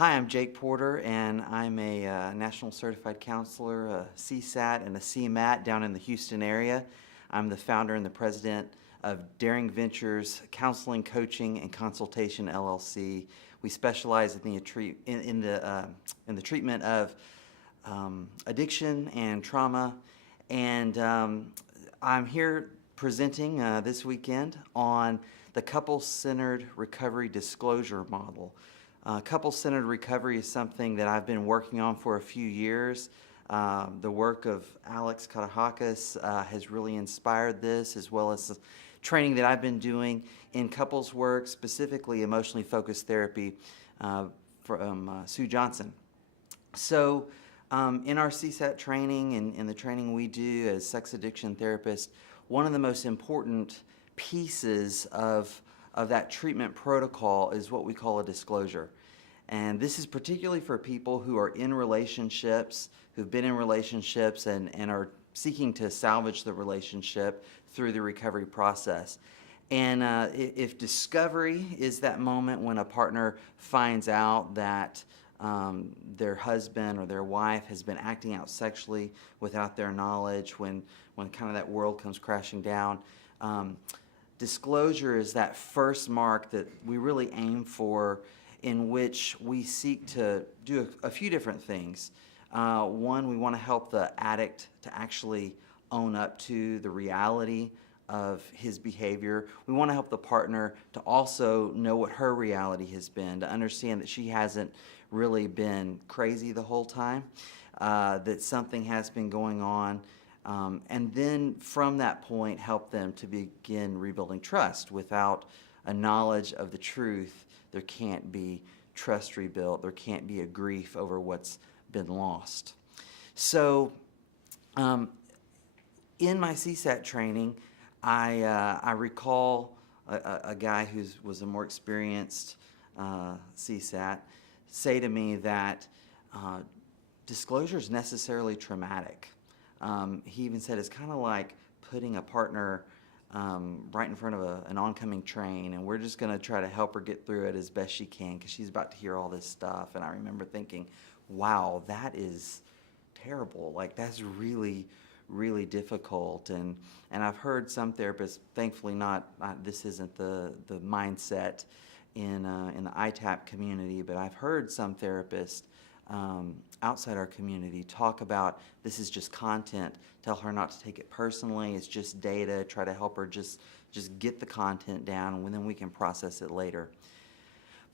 Hi, I'm Jake Porter, and I'm a National Certified Counselor, a CSAT, and a CMAT down in the Houston area. I'm the founder and the president of Daring Ventures Counseling, Coaching, and Consultation LLC. We specialize in the treatment of addiction and trauma, and I'm here presenting this weekend on the couple-centered recovery disclosure model. Couple-centered recovery is something that I've been working on for a few years. The work of Alex Katahakis has really inspired this, as well as the training that I've been doing in couples work, specifically emotionally focused therapy from Sue Johnson. So in our CSAT training and in the training we do as sex addiction therapists, one of the most important pieces of that treatment protocol is what we call a disclosure. And this is particularly for people who are in relationships, who've been in relationships and are seeking to salvage the relationship through the recovery process. And if discovery is that moment when a partner finds out that their husband or their wife has been acting out sexually without their knowledge, when kind of that world comes crashing down, disclosure is that first mark that we really aim for, in which we seek to do a few different things. One, we want to help the addict to actually own up to the reality of his behavior. We want to help the partner to also know what her reality has been, to understand that she hasn't really been crazy the whole time, that something has been going on. And then from that point, help them to begin rebuilding trust. Without a knowledge of the truth, there can't be trust rebuilt. There can't be a grief over what's been lost. So in my CSAT training, I recall a guy who was a more experienced CSAT say to me that disclosure is necessarily traumatic. He even said it's kind of like putting a partner right in front of an oncoming train, and we're just going to try to help her get through it as best she can because she's about to hear all this stuff. And I remember thinking, wow, that is terrible. Like, that's really, really difficult. And I've heard some therapists, thankfully this isn't the mindset in the ITAP community, but I've heard some therapists outside our community talk about this is just content, tell her not to take it personally, it's just data, try to help her just get the content down, and then we can process it later.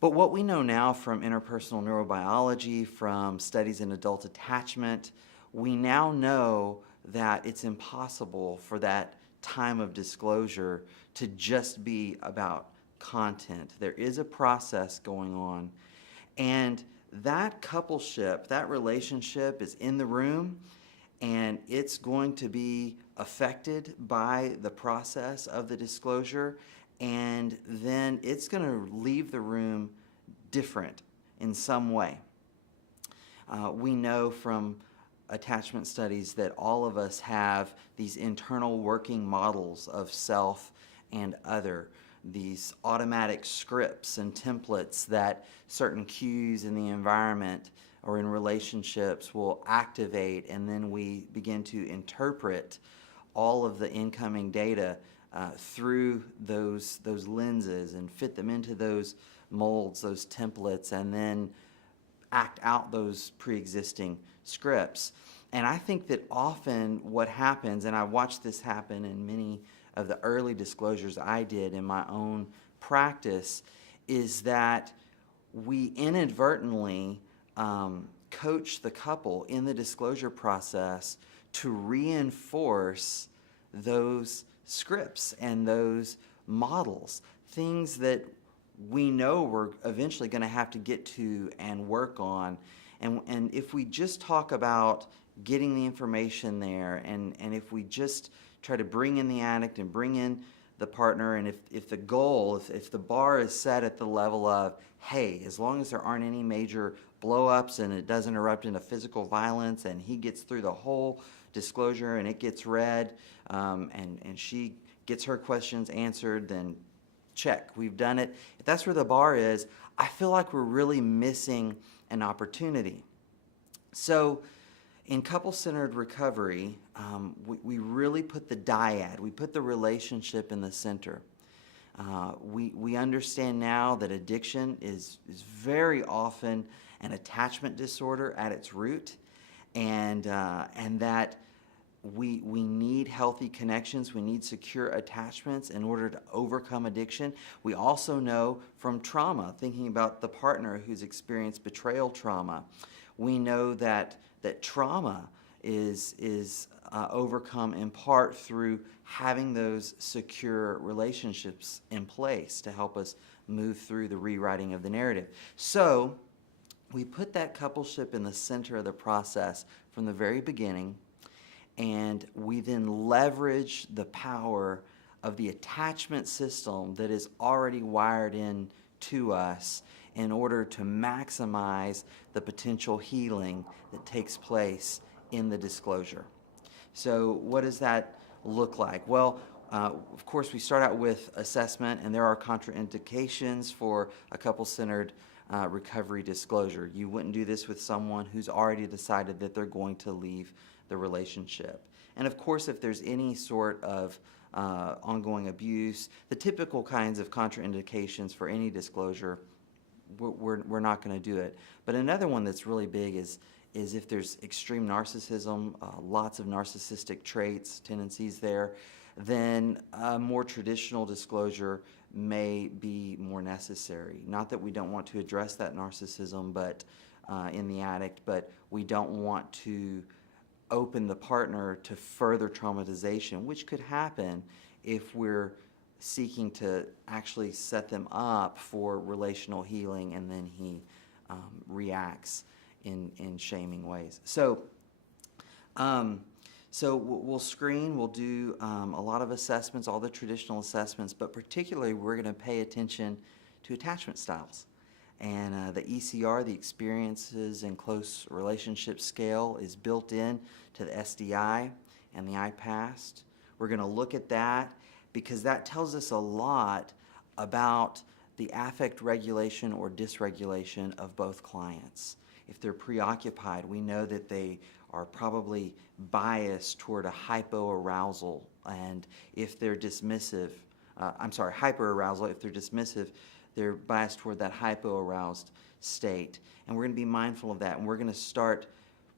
But what we know now from interpersonal neurobiology, from studies in adult attachment, we now know that it's impossible for that time of disclosure to just be about content. There is a process going on, and that coupleship, that relationship is in the room, and it's going to be affected by the process of the disclosure, and then it's going to leave the room different in some way. We know from attachment studies that all of us have these internal working models of self and other, these automatic scripts and templates that certain cues in the environment or in relationships will activate, and then we begin to interpret all of the incoming data through those lenses and fit them into those molds, those templates, and then act out those pre-existing scripts. And I think that often what happens, and I watched this happen in many of the early disclosures I did in my own practice, is that we inadvertently coach the couple in the disclosure process to reinforce those scripts and those models, things that we know we're eventually going to have to get to and work on. And if we just talk about getting the information there, and if we just try to bring in the addict and bring in the partner, and if the goal, if the bar is set at the level of, hey, as long as there aren't any major blow-ups and it doesn't erupt into physical violence, and he gets through the whole disclosure and it gets read, and she gets her questions answered, then check, we've done it. If that's where the bar is, I feel like we're really missing an opportunity. So in couple-centered recovery, we really put the dyad, we put the relationship in the center. We understand now that addiction is very often an attachment disorder at its root, and that we need healthy connections, we need secure attachments in order to overcome addiction. We also know from trauma, thinking about the partner who's experienced betrayal trauma, we know that trauma is overcome in part through having those secure relationships in place to help us move through the rewriting of the narrative. So we put that coupleship in the center of the process from the very beginning, and we then leverage the power of the attachment system that is already wired in to us in order to maximize the potential healing that takes place in the disclosure. So what does that look like? Well, of course, we start out with assessment, and there are contraindications for a couple-centered recovery disclosure. You wouldn't do this with someone who's already decided that they're going to leave the relationship. And of course, if there's any sort of ongoing abuse, the typical kinds of contraindications for any disclosure, we're not going to do it. But another one that's really big is if there's extreme narcissism, lots of narcissistic traits, tendencies there, then a more traditional disclosure may be more necessary. Not that we don't want to address that narcissism but in the addict, but we don't want to open the partner to further traumatization, which could happen if we're seeking to actually set them up for relational healing and then he reacts in shaming ways. So we'll screen, we'll do a lot of assessments, all the traditional assessments, but particularly we're going to pay attention to attachment styles. And the ECR, the Experiences in Close Relationship Scale, is built in to the SDI and the IPAST. We're going to look at that because that tells us a lot about the affect regulation or dysregulation of both clients. If they're preoccupied, we know that they are probably biased toward a hypoarousal, and if they're dismissive, hyperarousal, if they're dismissive, they're biased toward that hypoaroused state. And we're going to be mindful of that, and we're going to start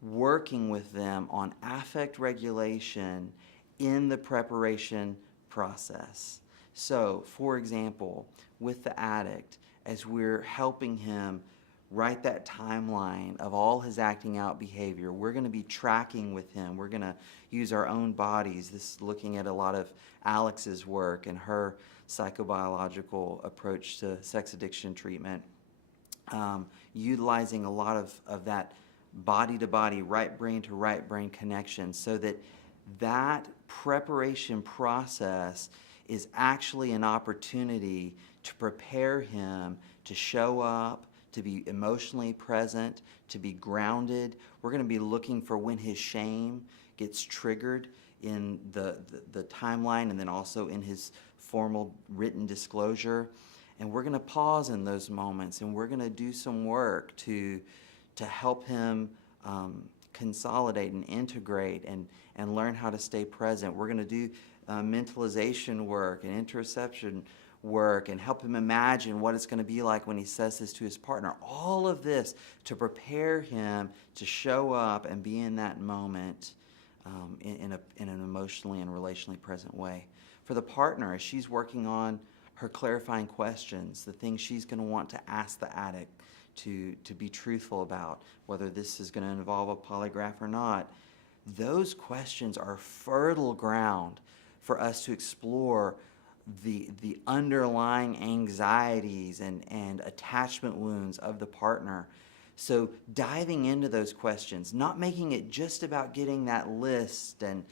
working with them on affect regulation in the preparation process. So, for example, with the addict, as we're helping him write that timeline of all his acting out behavior, we're going to be tracking with him. We're going to use our own bodies. This is looking at a lot of Alex's work and her psychobiological approach to sex addiction treatment, utilizing a lot of that body-to-body, right brain to right brain connection, so that that preparation process is actually an opportunity to prepare him to show up, to be emotionally present, to be grounded. We're going to be looking for when his shame gets triggered in the timeline and then also in his formal written disclosure. And we're going to pause in those moments, and we're going to do some work to help him consolidate and integrate and learn how to stay present. We're going to do mentalization work and interoception work and help him imagine what it's going to be like when he says this to his partner. All of this to prepare him to show up and be in that moment in an emotionally and relationally present way. For the partner, as she's working on her clarifying questions, the things she's going to want to ask the addict to be truthful about, whether this is going to involve a polygraph or not, those questions are fertile ground for us to explore the underlying anxieties and attachment wounds of the partner. So diving into those questions, not making it just about getting that list and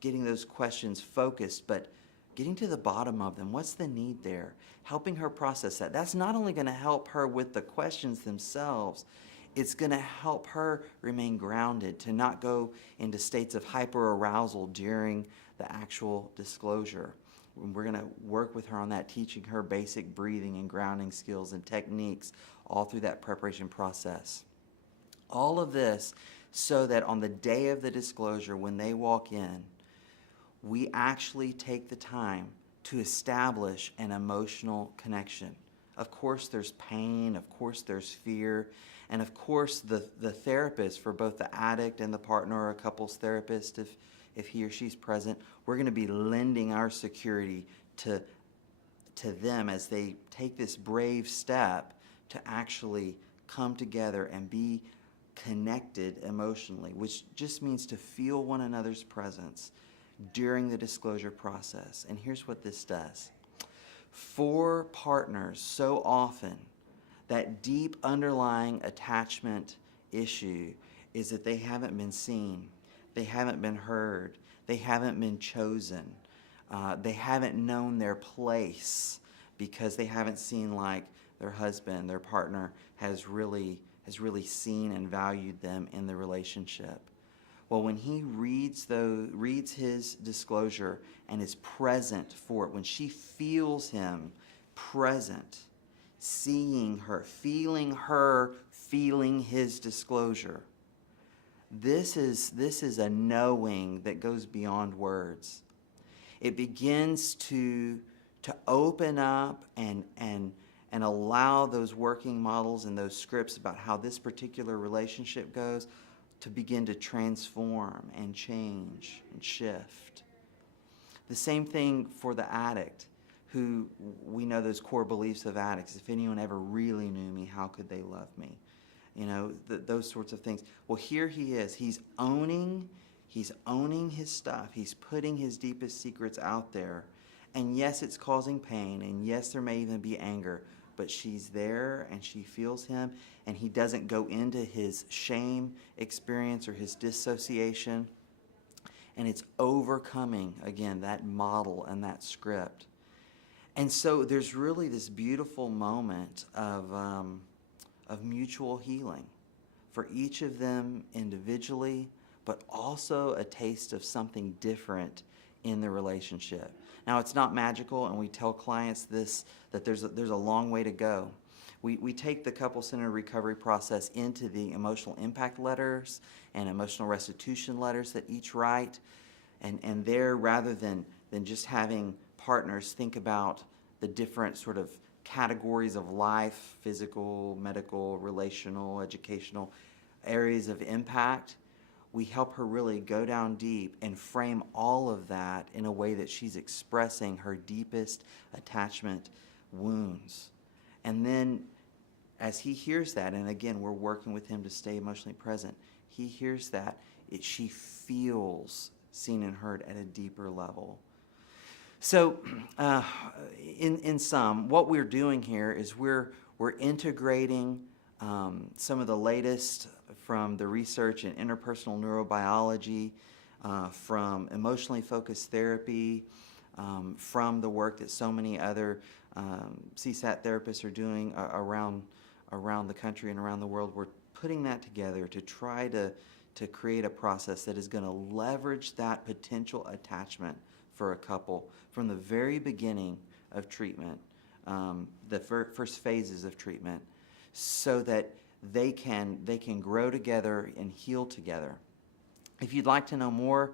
getting those questions focused, but getting to the bottom of them. What's the need there? Helping her process that. That's not only going to help her with the questions themselves, it's going to help her remain grounded, to not go into states of hyperarousal during the actual disclosure. We're going to work with her on that, teaching her basic breathing and grounding skills and techniques all through that preparation process. All of this so that on the day of the disclosure, when they walk in, we actually take the time to establish an emotional connection. Of course, there's pain, of course, there's fear, and of course, the therapist, for both the addict and the partner or a couples therapist, if he or she's present, we're going to be lending our security to them as they take this brave step to actually come together and be connected emotionally, which just means to feel one another's presence during the disclosure process. And here's what this does. For partners, so often, that deep underlying attachment issue is that they haven't been seen, they haven't been heard, they haven't been chosen, they haven't known their place because they haven't seen like their husband, their partner has really seen and valued them in the relationship. Well, when he reads his disclosure and is present for it, when she feels him present, seeing her, feeling his disclosure, this is a knowing that goes beyond words. It begins to open up and allow those working models and those scripts about how this particular relationship goes to begin to transform and change and shift. The same thing for the addict, who we know those core beliefs of addicts. If anyone ever really knew me, how could they love me? You know, those sorts of things. Well, here he is. He's owning his stuff. He's putting his deepest secrets out there. And yes, it's causing pain. And yes, there may even be anger. But she's there and she feels him, and he doesn't go into his shame experience or his dissociation. And it's overcoming, again, that model and that script. And so there's really this beautiful moment of mutual healing for each of them individually, but also a taste of something different in the relationship. Now, it's not magical, and we tell clients this, that there's a long way to go. We take the couple-centered recovery process into the emotional impact letters and emotional restitution letters that each write, and there, rather than just having partners think about the different sort of categories of life, physical, medical, relational, educational, areas of impact, we help her really go down deep and frame all of that in a way that she's expressing her deepest attachment wounds. And then as he hears that, and again, we're working with him to stay emotionally present, he hears that, she feels seen and heard at a deeper level. So in sum, what we're doing here is we're integrating some of the latest from the research in interpersonal neurobiology, from emotionally focused therapy, from the work that so many other CSAT therapists are doing around the country and around the world. We're putting that together to try to create a process that is going to leverage that potential attachment for a couple from the very beginning of treatment, the first phases of treatment, so that they can grow together and heal together. If you'd like to know more,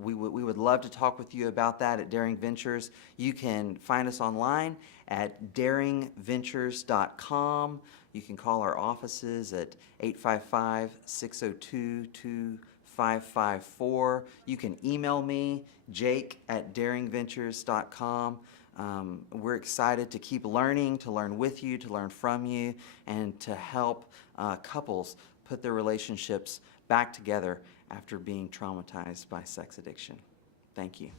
we would love to talk with you about that at Daring Ventures. You can find us online at daringventures.com. You can call our offices at 855-602-2554. You can email me, jake@daringventures.com. We're excited to keep learning, to learn with you, to learn from you, and to help couples put their relationships back together after being traumatized by sex addiction. Thank you.